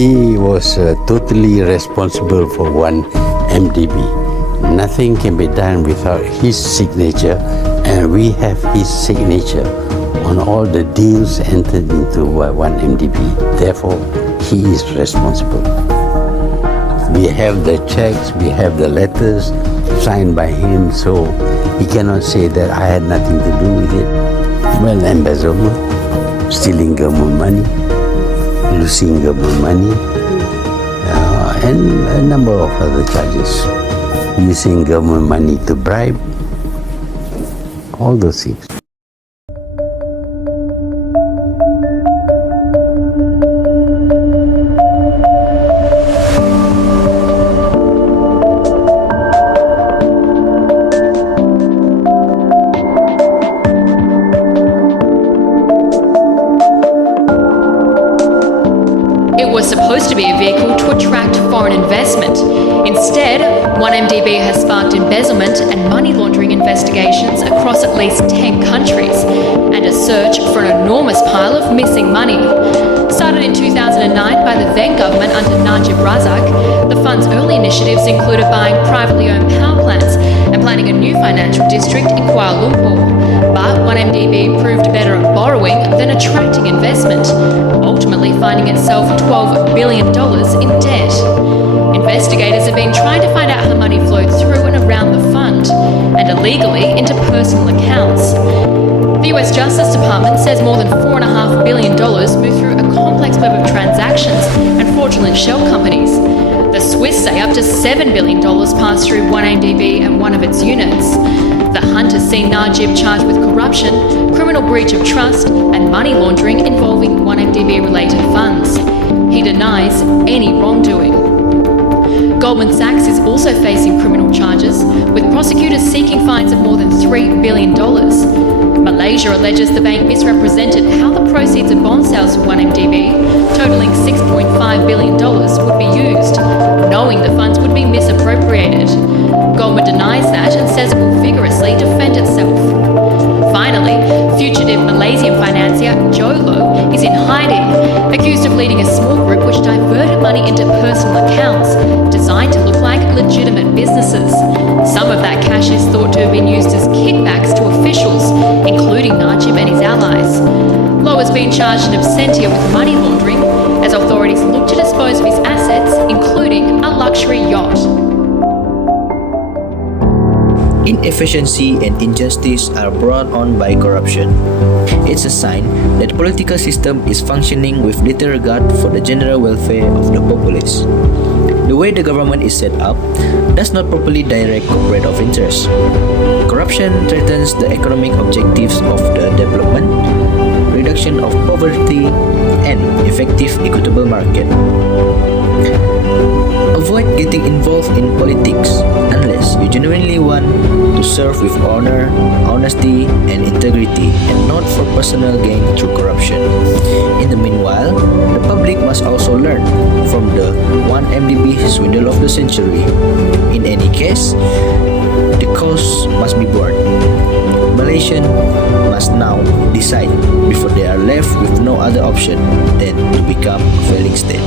He was totally responsible for 1MDB. Nothing can be done without his signature, and we have his signature on all the deals entered into 1MDB. Therefore, he is responsible. We have the checks, we have the letters signed by him, so he cannot say that I had nothing to do with it. Well, embezzlement, stealing government money, losing government money, and a number of other charges. Using government money to bribe, all those things. It was supposed to be a vehicle to attract foreign investment. Instead, 1MDB has sparked embezzlement and money laundering investigations across at least 10 countries, and a search for an enormous pile of missing money. Started in 2009 by the then government under Najib Razak, the fund's early initiatives included buying privately owned power plants and planning a new financial district in Kuala Lumpur. But 1MDB proved better at borrowing than attracting investment, ultimately finding itself $12 billion in debt. Investigators have been trying to find out how money flowed through and around the fund, and illegally into personal accounts. The US Justice Department says more than $4.5 billion moved through a complex web of transactions and fraudulent shell companies. The Swiss say up to $7 billion passed through 1MDB and one of its units. The hunt has seen Najib charged with corruption, criminal breach of trust, and money laundering involving 1MDB-related funds. He denies any wrongdoing. Goldman Sachs is also facing criminal charges, with prosecutors seeking fines of more than $3 billion. Malaysia alleges the bank misrepresented how the proceeds of bond sales for 1MDB, totaling $6.5 billion, would be used, knowing the funds would be misappropriated. Goldman denies that and says it will vigorously defend itself. Finally, fugitive Malaysian financier Joe Low is in hiding, accused of leading a small group which diverted money into personal accounts designed to look like legitimate businesses. Some of that cash is thought to have been used as kickbacks to officials, including Najib and his allies. Low has been charged in absentia with money laundering as authorities look to dispose of his assets, including a luxury yacht. Inefficiency and injustice are brought on by corruption. It's a sign that the political system is functioning with little regard for the general welfare of the populace. The way the government is set up does not properly direct corporate of interest. Corruption threatens the economic objectives of the development, reduction of poverty, and effective equitable market. Avoid getting involved in politics unless you genuinely want to serve with honor, honesty, and integrity, and not for personal gain through corruption. In the meanwhile, the public must also learn from the 1MDB swindle of the century. In any case, the cost must be borne. Malaysians must now decide before they are left with no other option than to become a failing state.